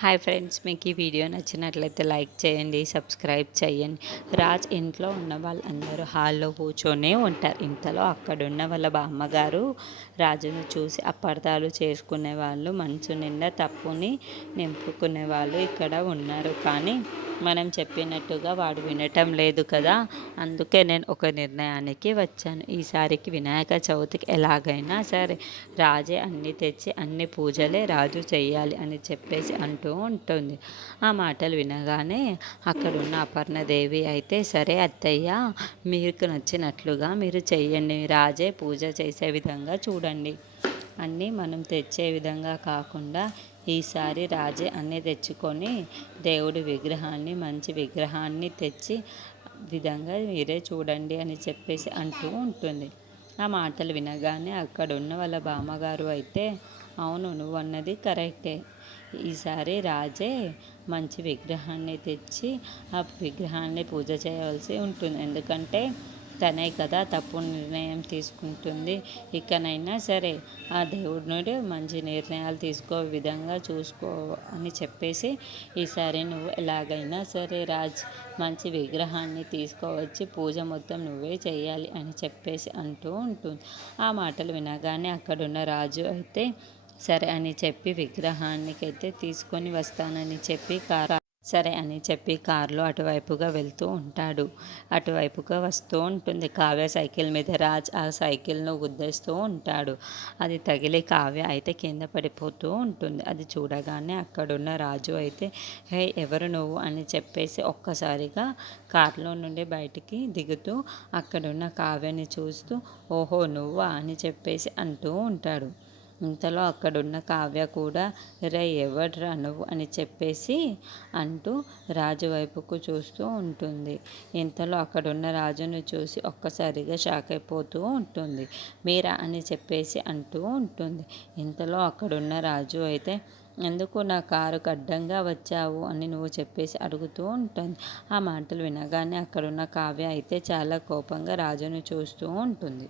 Hi friends, మీకు ఈ video నచ్చినట్లయితే లైక్ చేయండి, సబ్స్క్రైబ్ చేయండి. రాజ్ ఇంట్లో ఉన్న వాళ్ళందరూ హాల్లో కూర్చొనే ఉంటారు. ఇంతలో అక్కడున్న వాళ్ళ బామ్మగారు రాజును చూసి అపార్థాలు చేసుకునే వాళ్ళు, మనసు నిండా తప్పుని నింపుకునే వాళ్ళు ఇక్కడ ఉన్నారు. కానీ మనం చెప్పినట్టుగా వాడు వినటం లేదు కదా. అందుకే నేను ఒక నిర్ణయానికి వచ్చాను. ఈసారికి వినాయక చవితికి ఎలాగైనా సరే రాజే అన్నీ తెచ్చి అన్ని పూజలే రాజు చెయ్యాలి అని చెప్పేసి అంటూ ఉంటుంది. ఆ మాటలు వినగానే అక్కడున్న అపర్ణదేవి అయితే, సరే అత్తయ్య, మీకు నచ్చినట్లుగా మీరు చెయ్యండి, రాజే పూజ చేసే విధంగా చూడండి, అన్నీ మనం తెచ్చే విధంగా కాకుండా ఈసారి రాజే అన్నీ తెచ్చుకొని దేవుడి విగ్రహాన్ని, మంచి విగ్రహాన్ని తెచ్చి విధంగా మీరే చూడండి అని చెప్పేసి అంటూ ఉంటుంది. ఆ మాటలు వినగానే అక్కడున్న వాళ్ళ బామ్మగారు అయితే, అవును, నువ్వు అన్నది కరెక్టే, ఈసారి రాజే మంచి విగ్రహాన్ని తెచ్చి ఆ విగ్రహాన్ని పూజ చేయవలసి ఉంటుంది. ఎందుకంటే తనే కదా తప్పు నిర్ణయం తీసుకుంటుంది. ఇకనైనా సరే ఆ దేవుడిని మంచి నిర్ణయాలు తీసుకో విధంగా చూసుకో అని చెప్పేసి, ఈసారి నువ్వు ఎలాగైనా సరే రాజ్ మంచి విగ్రహాన్ని తీసుకువచ్చి పూజ మొత్తం నువ్వే చేయాలి అని చెప్పేసి అంటూ ఉంటుంది. ఆ మాటలు వినగానే అక్కడున్న రాజు అయితే సరే అని చెప్పి విగ్రహానికైతే తీసుకొని వస్తానని చెప్పి సరే అని చెప్పి కారులో అటువైపుగా వెళ్తూ ఉంటాడు. అటువైపుగా వస్తూ ఉంటుంది కావ్య సైకిల్ మీద. రాజ్ ఆ సైకిల్ను గుద్దేస్తూ ఉంటాడు. అది తగిలి కావ్య అయితే కింద పడిపోతూ ఉంటుంది. అది చూడగానే అక్కడున్న రాజు అయితే, హే, ఎవరు నువ్వు అని చెప్పేసి ఒక్కసారిగా కారులో నుండి బయటికి దిగుతూ అక్కడున్న కావ్యని చూస్తూ, ఓహో నువ్వా అని చెప్పేసి అంటూ ఉంటాడు. ఇంతలో అక్కడున్న కావ్య కూడా, రే, ఎవడ్రా నువ్వు అని చెప్పేసి అంటూ రాజు వైపుకు చూస్తూ ఉంటుంది. ఇంతలో అక్కడున్న రాజును చూసి ఒక్కసారిగా షాక్ అయిపోతూ ఉంటుంది. మీరా అని చెప్పేసి అంటూ ఉంటుంది. ఇంతలో అక్కడున్న రాజు అయితే, ఎందుకు నా కారుకు అడ్డంగా వచ్చావు అని నువ్వు చెప్పేసి అడుగుతూ ఉంటుంది. ఆ మాటలు వినగానే అక్కడున్న కావ్య అయితే చాలా కోపంగా రాజును చూస్తూ ఉంటుంది.